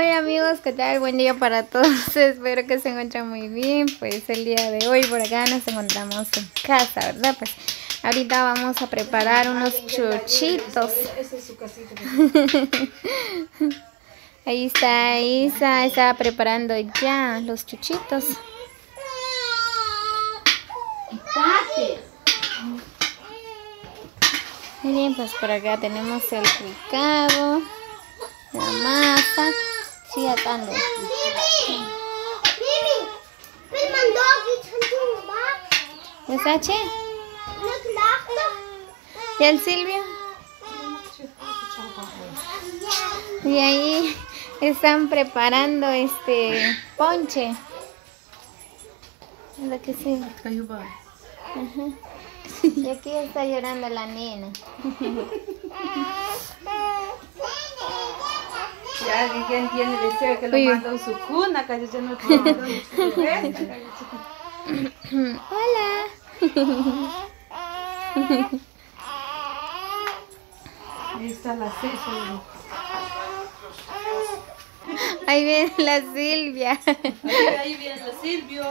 Hola amigos, ¿qué tal? Buen día para todos, espero que se encuentren muy bien. Pues el día de hoy por acá nos encontramos en casa, ¿verdad? Pues ahorita vamos a preparar unos chuchitos. Ahí está Isa, está preparando ya los chuchitos. Muy bien, pues por acá tenemos el picado, la masa. Sigue atando. ¿Es H? ¿Y el Silvio? Y ahí están preparando ponche. Es lo que sí. Ajá. Y aquí está llorando la nena. Ya, ¿quién tiene deseo que lo mande en su cuna? Que yo no quiero. Hola. Ahí está la Silvia. Ahí viene la Silvia. Ahí viene la Silvia.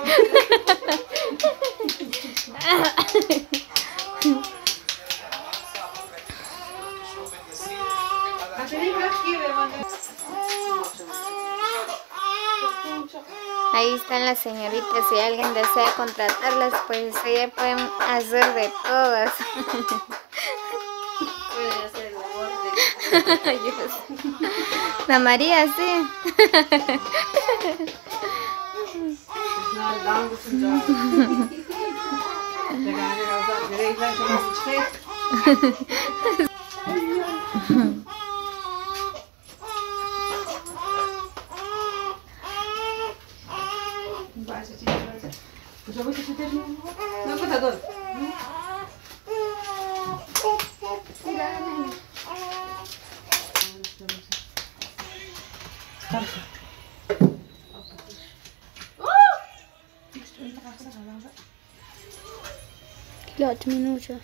Ahí están las señoritas, si alguien desea contratarlas, pues ellas pueden hacer de todas. Puede hacer el borde. La María, sí. Ja, 8 minuten.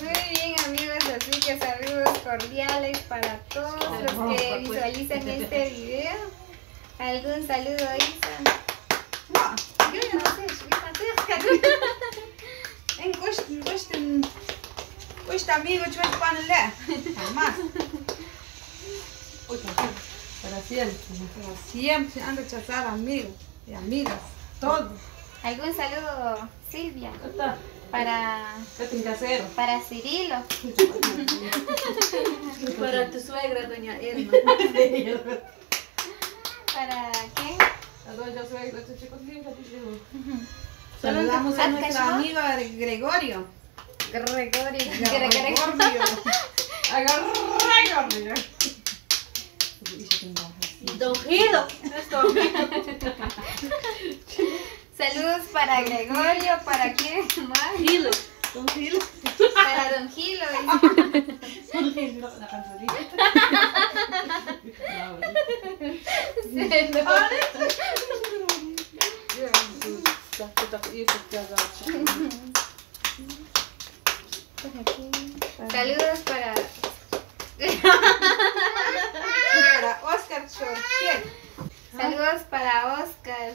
Muy bien amigos, así que saludos cordiales para todos los que visualizan este video. ¿Algún saludo, Isa? No, yo ya no sé, en amigo, yo para jamás. Para siempre han rechazado amigos y amigas, todos. ¿Algún saludo, Silvia? Para Cirilo. Para tu suegra, doña Elma. ¿Para quién? La doña suegra, tu chico saludamos a nuestro amigo Gregorio. Don Gilo. Saludos para Gregorio, ¿para quién más? Gilo. Don Gilo. Para Don Gilo. Don Gilo, la cantorita. Saludos para Oscar Chorchier. saludos para Oscar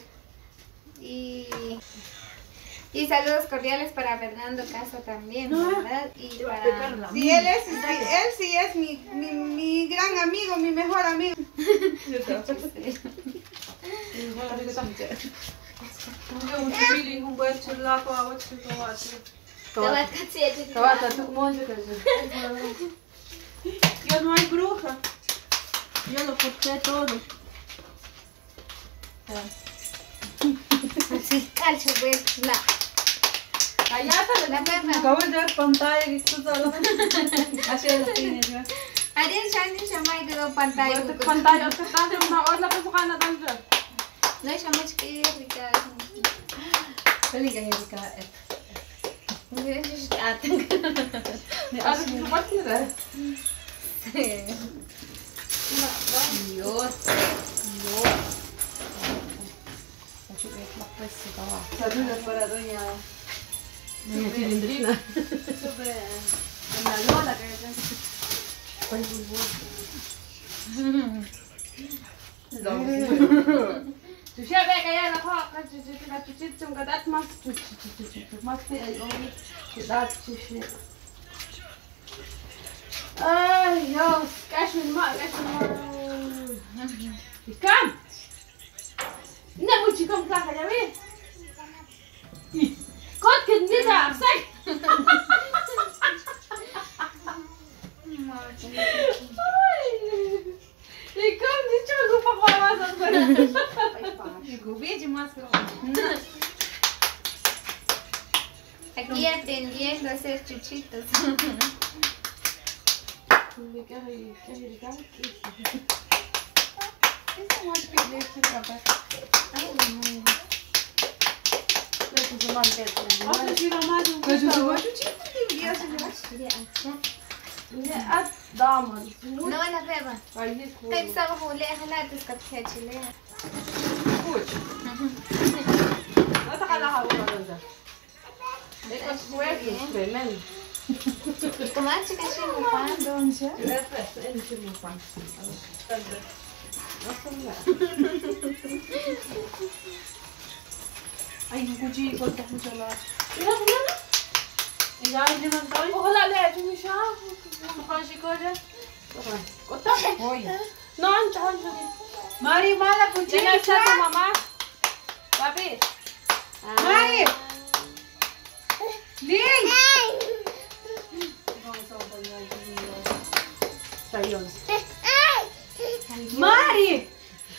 y saludos cordiales para Fernando Casa también, ¿verdad? Y para Sí, él sí es mi gran amigo, mi mejor amigo. Yo no hay bruja. Yo lo corté todo. sí, calcio, pues, la Allá está la perra. acabo de ver pantalla y tú solo. Así es la tiene yo. Adin siya may gado pantay. Pantay at katay yung naon na pasukan na tanto. No siya mas kaya Rika. Pwede ka hindi ka et. Hindi siya atang. Ni ano yung lupat nila? Yun. Sabi na para doon niya. May cilindrina. Sobre. Nalo na kaya dyan. Siya ba kaya nako kachuchit yung kadat mas mas ay only kadat chuchit. Ay, Dios, kashin mo. Ikan. Hindi mo chikong ka kaya ba? Kot hindi na say. Ikaw, hindi siya magpapawasan ko na. Gubi, di mas ko. Aquí aprendiendo a hacer chuchitos. Hindi ka hiligan. Ito mo pili sa kapag. Ay, naman. Ito sa market. Ito siya naman yung kasama. Hindi, at daman. No, wala beba. Ay, hindi ko. Kahit sa huli, halatas ka kaya chile. Puch. Nata ka lang ako na doon. Ito suwerte, tremen. Kumachi ka siya mo pa doon siya. Ini siya mo pa. Ay, yung kuchi, kontak mo siya lang. Ilan na? Ilan naman tayo? Oh, hala, leto mo siya. Mukha siya ko dyan. Kontak. Hoy. Noon, tsaka siya. Mari, mala, kuchi. Yan siya to, mama. Papi. Mari! Ling! Sayon. Mari!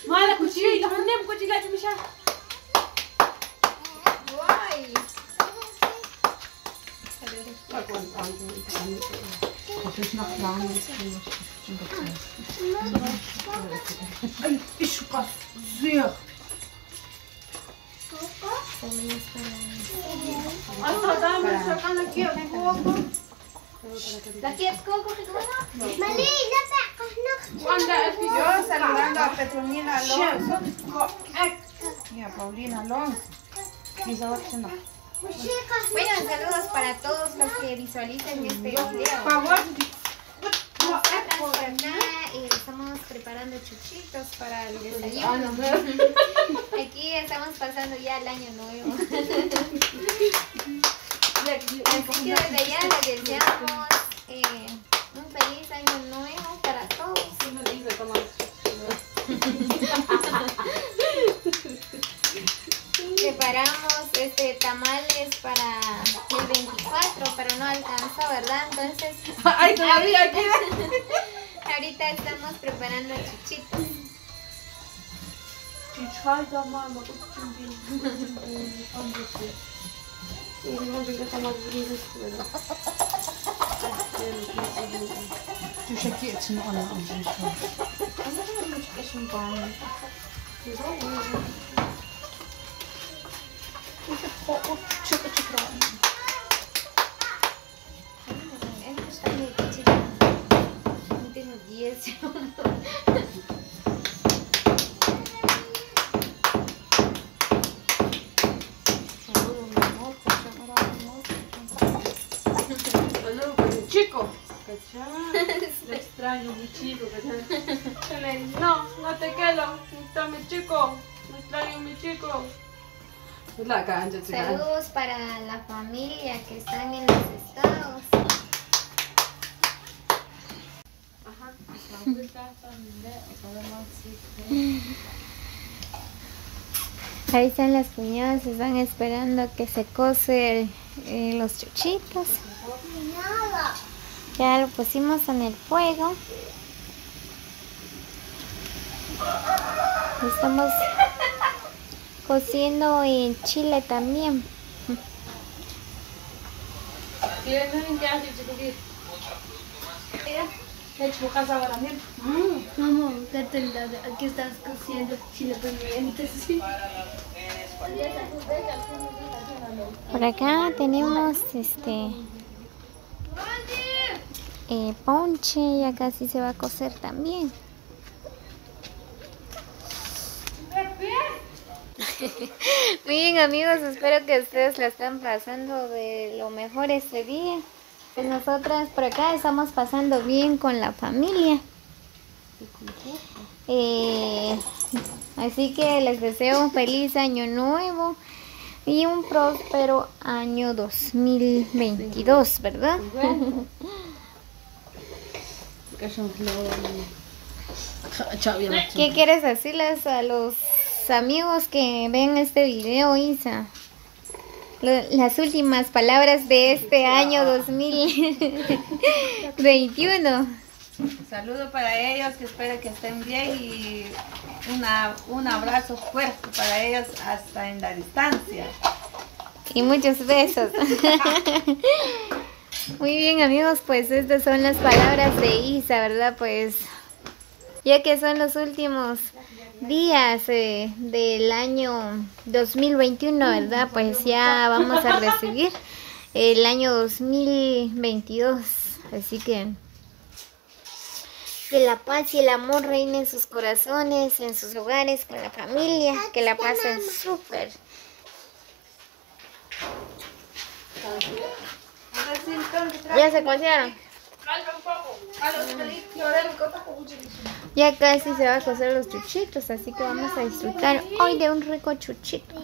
Mala, kuchi. Lahanim, kuchi, leto mo siya. Why? Ay, isu ka. Zia. Asa dami sa kanakya ko. Lakit ko kagana. Mali, dapat kahnak. Wanda at Yo saludando a Petronila Alonso. Y a Paulina Alonso. Bueno, saludos para todos los que visualicen este video. Por favor. Nosotras por acá estamos preparando chuchitos para el desayuno. Aquí estamos pasando ya el año nuevo. Así que desde ya les deseamos un feliz año nuevo para todos. Preparamos tamales para el 24, pero no alcanzó, ¿verdad? Entonces, Ay, todavía queda. ahorita estamos preparando chuchitos. Chichay dama makuchindi. No tengo 10. Chico. Le extraño mi chico. No, no te quiero. Está mi chico. Me extraño mi chico. Saludos para la familia que están en los estados. Ahí están las cuñadas, están esperando que se cose los chuchitos. Ya lo pusimos en el fuego. Estamos cociendo en chile también. Mamá, aquí estás cociendo chile pimienta, sí. Por acá tenemos ponche, ya casi se va a cocer también. Muy bien, amigos, espero que ustedes la estén pasando de lo mejor este día. Pues nosotras por acá estamos pasando bien con la familia. Así que les deseo un feliz año nuevo y un próspero año 2022, ¿verdad? ¿Qué quieres decirles a los amigos que ven este video, Isa? Las últimas palabras de este año 2021. Saludo para ellos, que espero que estén bien y un abrazo fuerte para ellos hasta en la distancia. Y muchos besos. Muy bien, amigos, pues estas son las palabras de Isa, ¿verdad? Pues ya que son los últimos días del año 2021, ¿verdad? Pues ya vamos a recibir el año 2022. Así que la paz y el amor reinen en sus corazones, en sus hogares, con la familia, que la pasen súper. ¿Ya se cocieron? Ya casi se va a cocer los chuchitos, así que vamos a disfrutar hoy de un rico chuchito.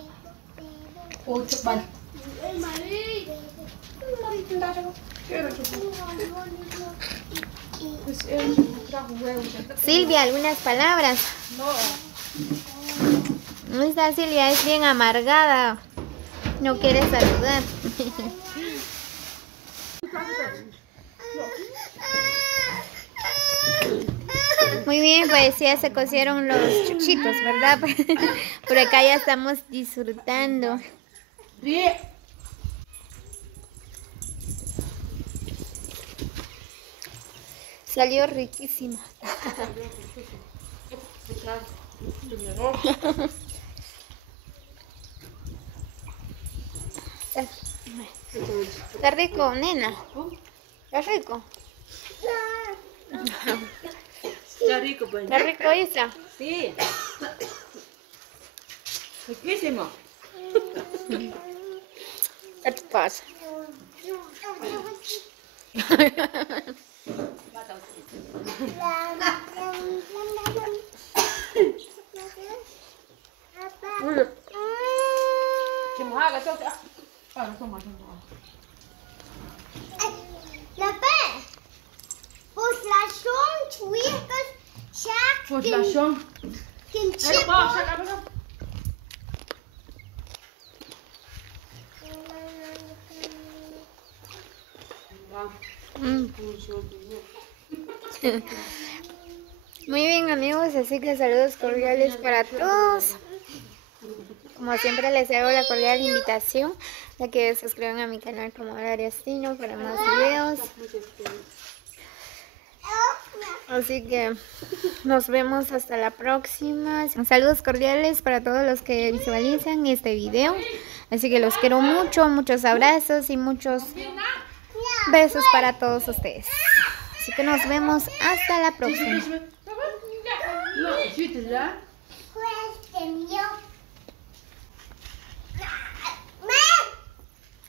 Silvia, ¿algunas palabras? No. Esta Silvia es bien amargada. No quiere saludar. Muy bien, pues ya se cocieron los chuchitos, ¿verdad? Por acá ya estamos disfrutando. Salió riquísimo. Está rico, nena. Está rico. Está rico, pues. Está rico, Isa. Sí. Riquísimo. ¿Qué te pasa? Muy bien, amigos, así que saludos cordiales para todos. Como siempre les hago la cordial invitación a que se suscriban a mi canal como Ariastino para más videos. Así que nos vemos hasta la próxima. Saludos cordiales para todos los que visualizan este video. Así que los quiero mucho, muchos abrazos y muchos besos para todos ustedes. Así que nos vemos hasta la próxima.